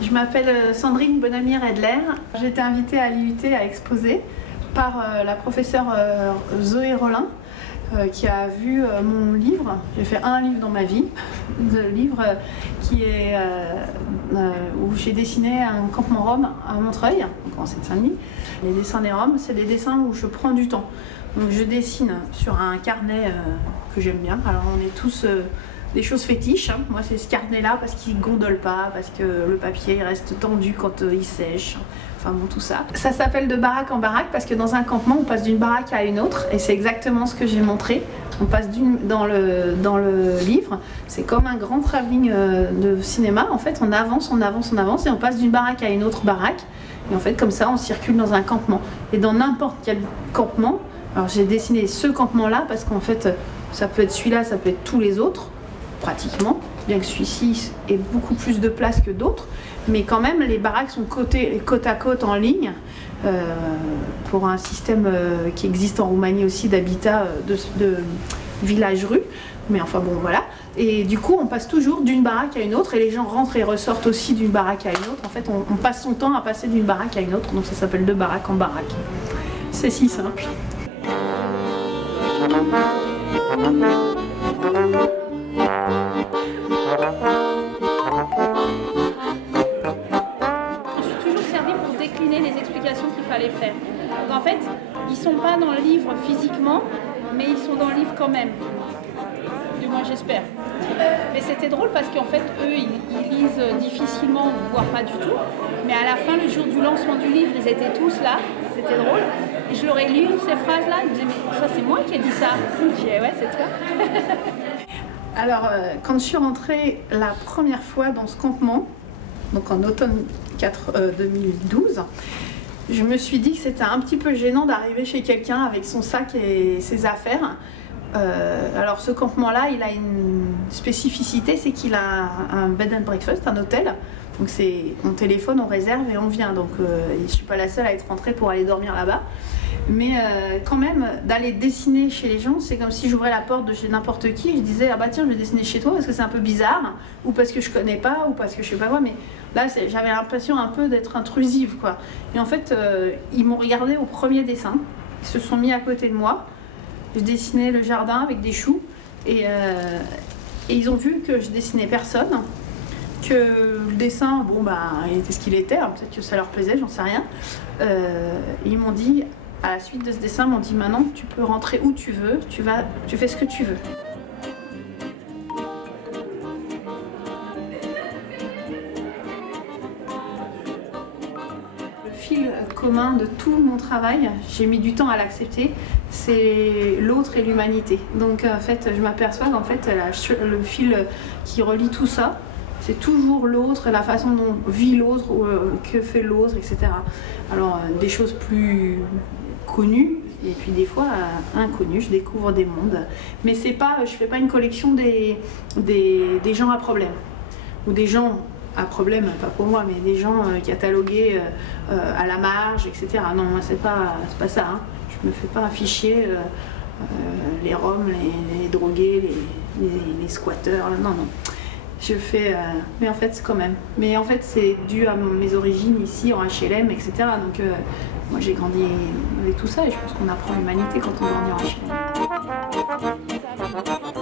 Je m'appelle Sandrine Bonamir-Edler. J'ai été invitée à l'IUT à exposer par la professeure Zoé Rollin qui a vu mon livre. J'ai fait un livre dans ma vie, le livre qui est où j'ai dessiné un campement Rome à Montreuil, donc en Seine-Saint-Denis. Les dessins des Roms, c'est des dessins où je prends du temps. Donc je dessine sur un carnet que j'aime bien. Alors on est tous des choses fétiches. Moi c'est ce carnet-là parce qu'il ne gondole pas, parce que le papier il reste tendu quand il sèche. Enfin bon, tout ça. Ça s'appelle de baraque en baraque parce que dans un campement on passe d'une baraque à une autre et c'est exactement ce que j'ai montré. On passe dans le livre. C'est comme un grand travelling de cinéma. En fait on avance et on passe d'une baraque à une autre baraque. Et en fait comme ça on circule dans un campement. Et dans n'importe quel campement, alors j'ai dessiné ce campement-là parce qu'en fait ça peut être celui-là, ça peut être tous les autres. Pratiquement, bien que celui-ci ait beaucoup plus de place que d'autres, mais quand même les baraques sont côte à côte en ligne pour un système qui existe en Roumanie aussi d'habitat de village-rue, mais enfin bon voilà, et du coup on passe toujours d'une baraque à une autre et les gens rentrent et ressortent aussi d'une baraque à une autre. En fait on passe son temps à passer d'une baraque à une autre, donc ça s'appelle de baraque en baraque. C'est si simple. Je suis toujours servi pour décliner les explications qu'il fallait faire. Donc en fait, ils sont pas dans le livre physiquement, mais ils sont dans le livre quand même. Du moins j'espère. Mais c'était drôle parce qu'en fait, eux, ils lisent difficilement, voire pas du tout. Mais à la fin, le jour du lancement du livre, ils étaient tous là. C'était drôle. Et je leur ai lu ces phrases-là. Ils me disaient, mais ça, c'est moi qui ai dit ça. Je disais, ouais, c'est toi. Alors, quand je suis rentrée la première fois dans ce campement, donc en automne 2012, je me suis dit que c'était un petit peu gênant d'arriver chez quelqu'un avec son sac et ses affaires. Alors ce campement-là, il a une spécificité, c'est qu'il a un bed and breakfast, un hôtel. Donc on téléphone, on réserve et on vient. Donc je ne suis pas la seule à être rentrée pour aller dormir là-bas. Mais quand même, d'aller dessiner chez les gens, c'est comme si j'ouvrais la porte de chez n'importe qui et je disais « Ah bah tiens, je vais dessiner chez toi parce que c'est un peu bizarre, ou parce que je connais pas, ou parce que je sais pas quoi. » Mais là, j'avais l'impression un peu d'être intrusive, quoi. Et en fait, ils m'ont regardé au premier dessin, ils se sont mis à côté de moi. Je dessinais le jardin avec des choux et ils ont vu que je dessinais personne, que le dessin, bon bah, il était ce qu'il était, hein, peut-être que ça leur plaisait, j'en sais rien. Ils m'ont dit, à la suite de ce dessin, ils m'ont dit maintenant tu peux rentrer où tu veux, tu fais ce que tu veux. Le fil commun de tout mon travail, j'ai mis du temps à l'accepter, c'est l'autre et l'humanité. Donc en fait, je m'aperçois qu'en fait, le fil qui relie tout ça, c'est toujours l'autre, la façon dont vit l'autre, que fait l'autre, etc. Alors des choses plus connues, et puis des fois inconnues, je découvre des mondes. Mais c'est pas, je fais pas une collection des gens à problème, ou des gens à problème, pas pour moi, mais des gens catalogués à la marge, etc. Non, moi c'est pas ça. Hein. Je me fais pas afficher les Roms, les drogués, les squatteurs. Non, non. Je fais, mais en fait, quand même. Mais en fait, c'est dû à mes origines ici en HLM, etc. Donc, moi, j'ai grandi avec tout ça et je pense qu'on apprend l'humanité quand on grandit en HLM.